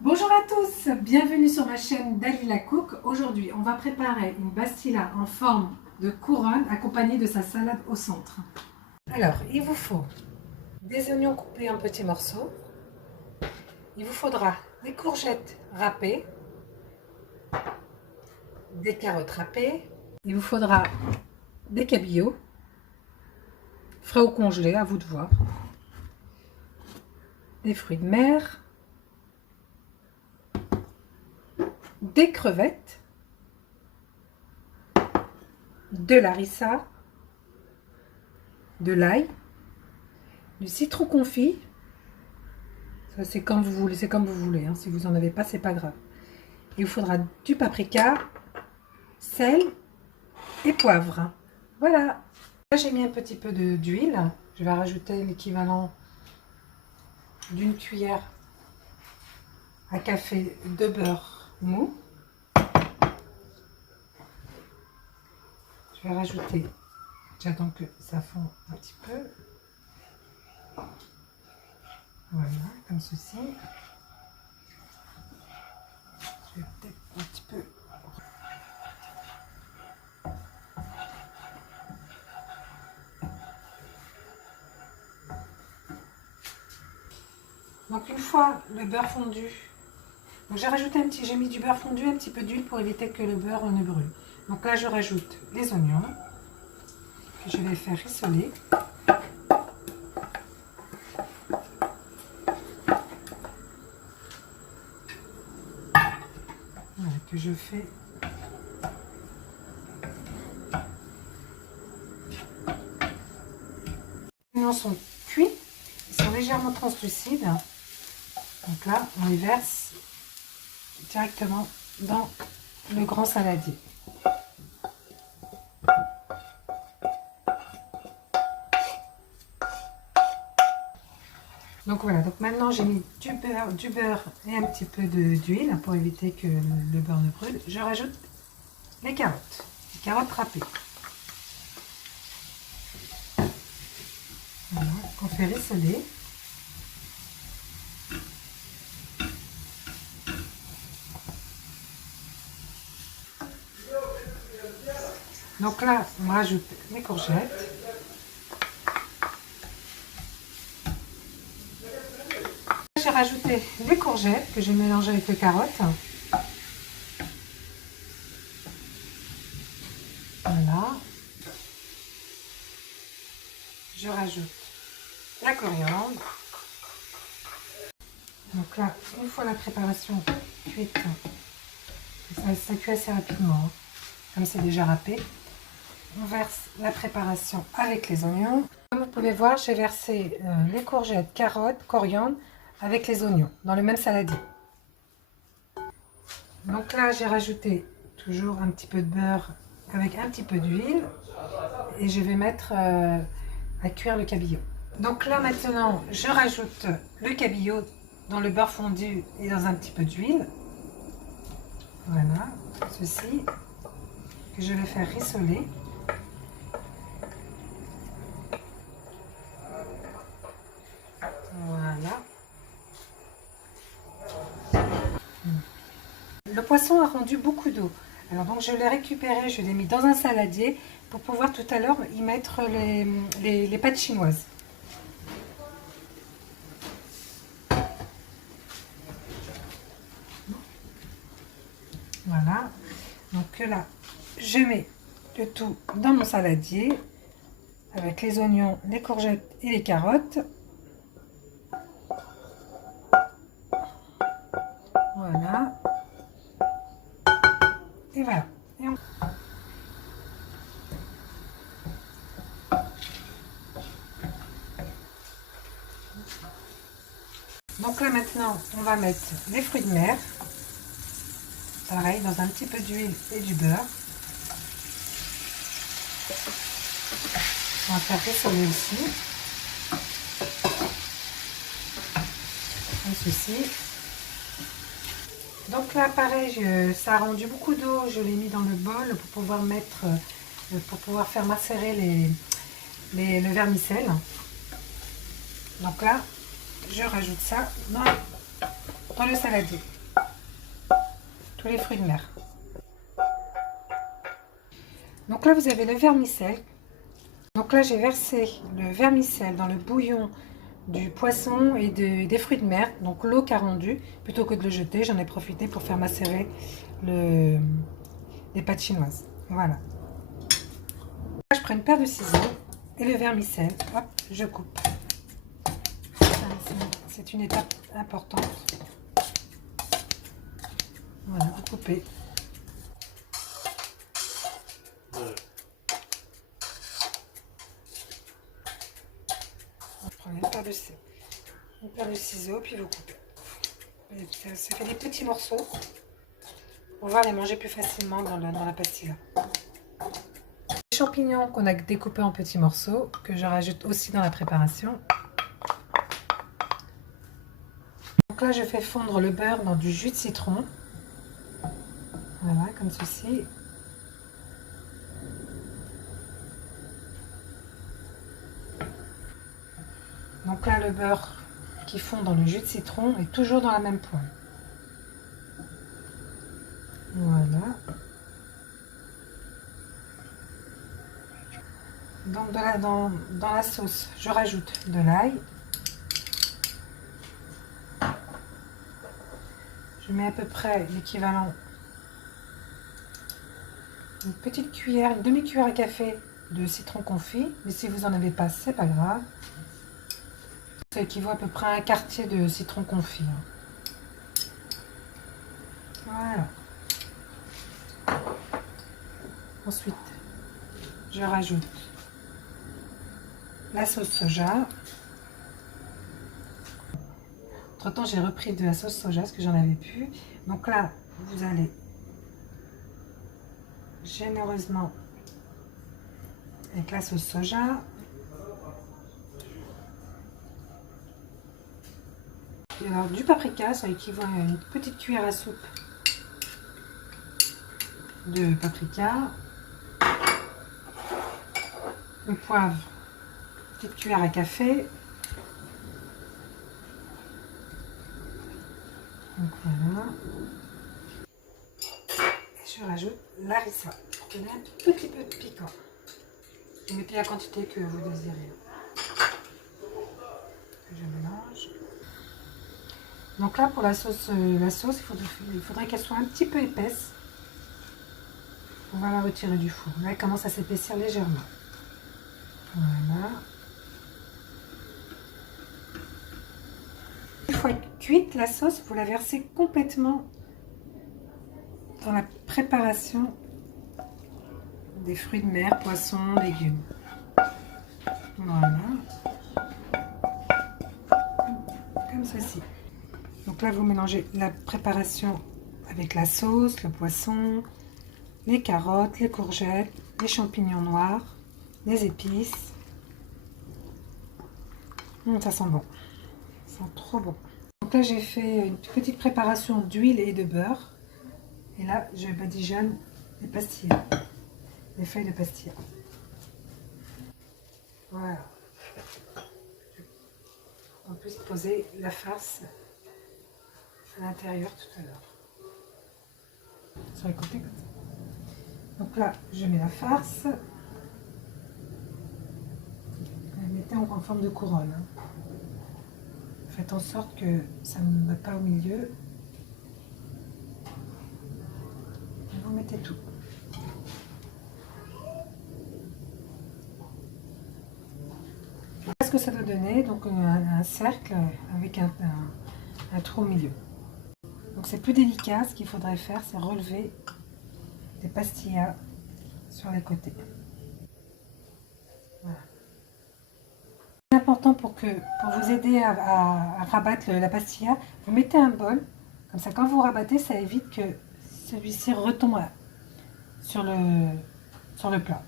Bonjour à tous, bienvenue sur ma chaîne Dalila Cook. Aujourd'hui, on va préparer une bastilla en forme de couronne accompagnée de sa salade au centre. Alors, il vous faut des oignons coupés en petits morceaux. Il vous faudra des courgettes râpées, des carottes râpées. Il vous faudra des cabillaud, frais ou congelés, à vous de voir. Des fruits de mer, des crevettes, de l'harissa, de l'ail, du citron confit. Ça c'est comme vous voulez, hein. Si vous en avez pas, c'est pas grave. Il vous faudra du paprika, sel et poivre. Voilà. Là j'ai mis un petit peu d'huile. Je vais rajouter l'équivalent d'une cuillère à café de beurre mou. Je vais rajouter, j'attends que ça fond un petit peu. Voilà, comme ceci. Je vais peut-être un petit peu. Donc une fois le beurre fondu, j'ai rajouté j'ai mis du beurre fondu, un petit peu d'huile pour éviter que le beurre ne brûle. Donc là je rajoute les oignons que je vais faire rissoler. Voilà, que je fais. Les oignons sont cuits, ils sont légèrement translucides. Donc là on les verse directement dans le grand saladier. Donc voilà, donc maintenant j'ai mis du beurre et un petit peu d'huile pour éviter que le beurre ne brûle. Je rajoute les carottes râpées. Voilà, qu'on fait rissoler. Donc là, on rajoute les courgettes. J'ai rajouté les courgettes que j'ai mélangées avec les carottes. Voilà. Je rajoute la coriandre. Donc là, une fois la préparation cuite, ça cuit assez rapidement, hein, comme c'est déjà râpé. On verse la préparation avec les oignons. Comme vous pouvez voir, j'ai versé les courgettes, carottes, coriandre avec les oignons dans le même saladier. Donc là, j'ai rajouté toujours un petit peu de beurre avec un petit peu d'huile et je vais mettre à cuire le cabillaud. Donc là maintenant, je rajoute le cabillaud dans le beurre fondu et dans un petit peu d'huile. Voilà, ceci que je vais faire rissoler. Voilà. Le poisson a rendu beaucoup d'eau. Alors donc je l'ai récupéré, je l'ai mis dans un saladier pour pouvoir tout à l'heure y mettre les pâtes chinoises. Voilà. Donc là, je mets le tout dans mon saladier avec les oignons, les courgettes et les carottes. Voilà. Et voilà. Donc là maintenant, on va mettre les fruits de mer. Pareil, dans un petit peu d'huile et du beurre. On va faire rissoler aussi. Comme ceci. Donc là, pareil, ça a rendu beaucoup d'eau. Je l'ai mis dans le bol pour pouvoir faire macérer le vermicelle. Donc là, je rajoute ça dans dans le saladier. Tous les fruits de mer. Donc là, vous avez le vermicelle. Donc là, j'ai versé le vermicelle dans le bouillon du poisson et des fruits de mer. Donc l'eau qui a rendu, plutôt que de le jeter, j'en ai profité pour faire macérer les pâtes chinoises. Voilà. Là, je prends une paire de ciseaux et le vermicelle. Hop, je coupe. C'est une étape importante. Voilà, vous coupez. Vous prenez une paire de ciseaux, puis vous coupez. Ça fait des petits morceaux pour pouvoir les manger plus facilement dans la pastilla. Les champignons qu'on a découpés en petits morceaux, que je rajoute aussi dans la préparation. Donc là, je fais fondre le beurre dans du jus de citron. Voilà, comme ceci. Donc là, le beurre qui fond dans le jus de citron est toujours dans la même poêle. Voilà. Donc dans la sauce, je rajoute de l'ail. Je mets à peu près l'équivalent d'une petite cuillère, une demi-cuillère à café de citron confit. Mais si vous n'en avez pas, c'est pas grave. Ça équivaut à peu près à un quartier de citron confit. Voilà. Ensuite, je rajoute la sauce soja. Entre temps, j'ai repris de la sauce soja parce que j'en avais plus. Donc là, vous allez généreusement avec la sauce soja. Et alors du paprika, ça équivaut à une petite cuillère à soupe de paprika. Le poivre, petite cuillère à café. Donc voilà. Et je rajoute l'harissa pour donner un petit peu de piquant. Vous mettez la quantité que vous désirez. Je mélange. Donc là, pour la sauce il faudrait qu'elle soit un petit peu épaisse. On va la retirer du four. Là, elle commence à s'épaissir légèrement. Voilà. Une fois cuite, la sauce, vous la versez complètement dans la préparation des fruits de mer, poissons, légumes. Voilà. Comme ceci. Donc là, vous mélangez la préparation avec la sauce, le poisson, les carottes, les courgettes, les champignons noirs, les épices. Ça sent bon. Ça sent trop bon. Donc là, j'ai fait une petite préparation d'huile et de beurre. Et là, je badigeonne les pastilles, les feuilles de pastilla. Voilà. On peut se poser la farce à l'intérieur tout à l'heure. Sur les côtés comme ça. Donc là, je mets la farce. Mettez en forme de couronne. Faites en sorte que ça ne va pas au milieu. Et vous mettez tout. Voilà ce que ça doit donner, donc un cercle avec un trou au milieu. Donc c'est plus délicat, ce qu'il faudrait faire, c'est relever des pastillas sur les côtés. Voilà. C'est important pour vous aider à rabattre la pastilla, vous mettez un bol, comme ça quand vous rabattez, ça évite que celui-ci retombe sur le plat.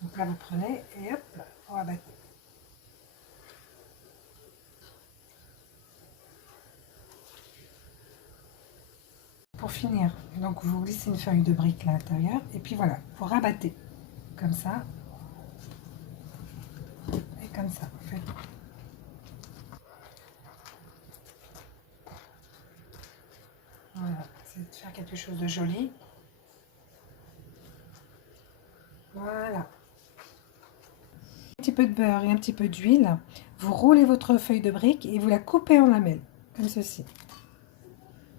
Donc là vous prenez et hop, vous rabattez. Pour finir, donc vous glissez une feuille de brique à l'intérieur et puis voilà, vous rabattez comme ça et comme ça. Vous faites. faire quelque chose de joli. Voilà. Un petit peu de beurre et un petit peu d'huile. Vous roulez votre feuille de brique et vous la coupez en lamelles, comme ceci.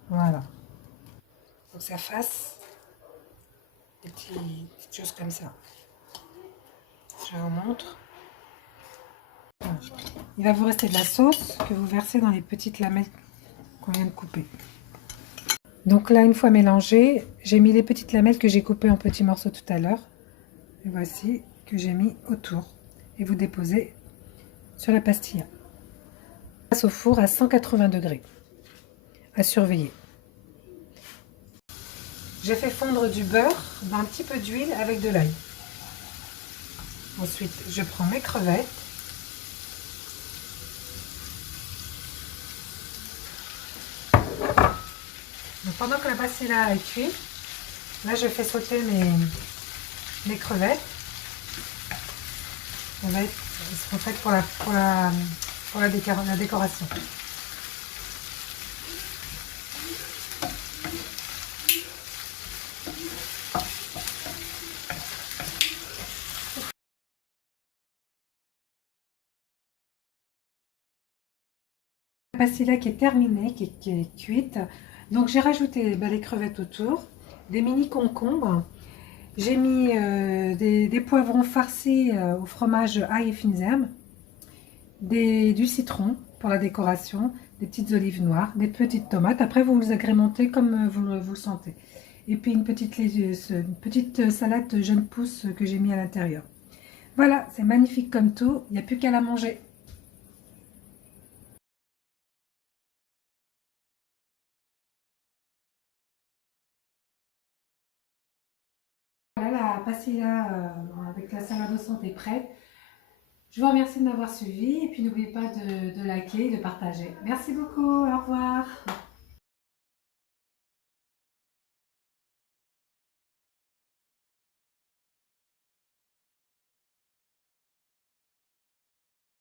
Voilà. Faut que ça fasse des petites choses comme ça. Je vous montre. Voilà. Il va vous rester de la sauce que vous versez dans les petites lamelles qu'on vient de couper. Donc là, une fois mélangé, j'ai mis les petites lamelles que j'ai coupées en petits morceaux tout à l'heure. Et voici que j'ai mis autour. Et vous déposez sur la pastilla. On passe au four à 180 degrés. À surveiller. J'ai fait fondre du beurre dans un petit peu d'huile avec de l'ail. Ensuite, je prends mes crevettes. Donc, pendant que la pastilla est cuite, là je fais sauter mes crevettes. Elles seront faites pour la décoration. La pastilla qui est terminée, qui est cuite. Donc j'ai rajouté les crevettes autour, des mini concombres. J'ai mis des poivrons farcis au fromage ail et fines herbes, du citron pour la décoration, des petites olives noires, des petites tomates. Après, vous les agrémentez comme vous le sentez. Et puis une petite salade jeune pousse que j'ai mis à l'intérieur. Voilà, c'est magnifique comme tout. Il n'y a plus qu'à la manger. Voilà, la pastilla avec la salade au centre est prête. Je vous remercie de m'avoir suivi et puis n'oubliez pas de liker et de partager. Merci beaucoup, au revoir.